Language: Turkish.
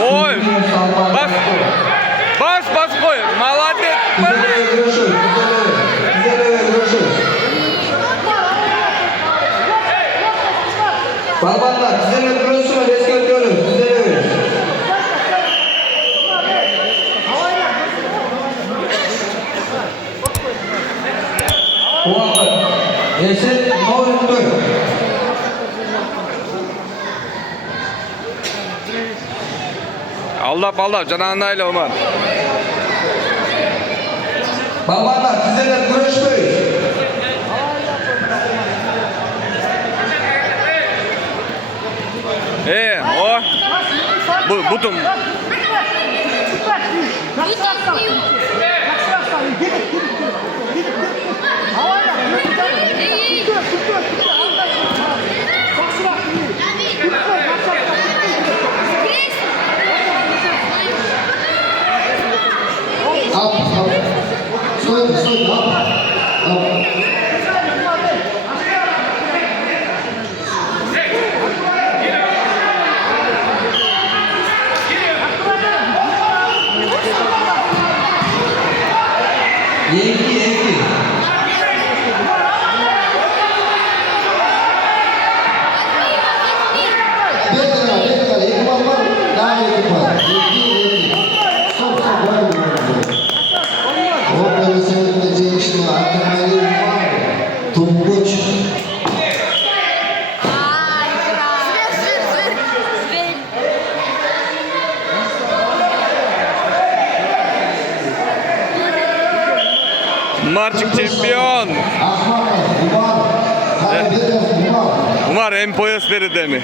Ой! Bas koy. Молодец. Balbanlar, sizlere burası var, eski ödüyoruz, sizlere verin. Oğazlar, Eset Mağrı'ndır. Allah cananayla Ömer. Balbanlar, sizlere burası var. O. Butum. Yenki. Bekle, iki bal var, daha iki bal. Yenki. Sok var. O böyle seninle işte antrenörü var. Tumbuç. Umarcık şampiyon. Umar Empoyas verir de mi?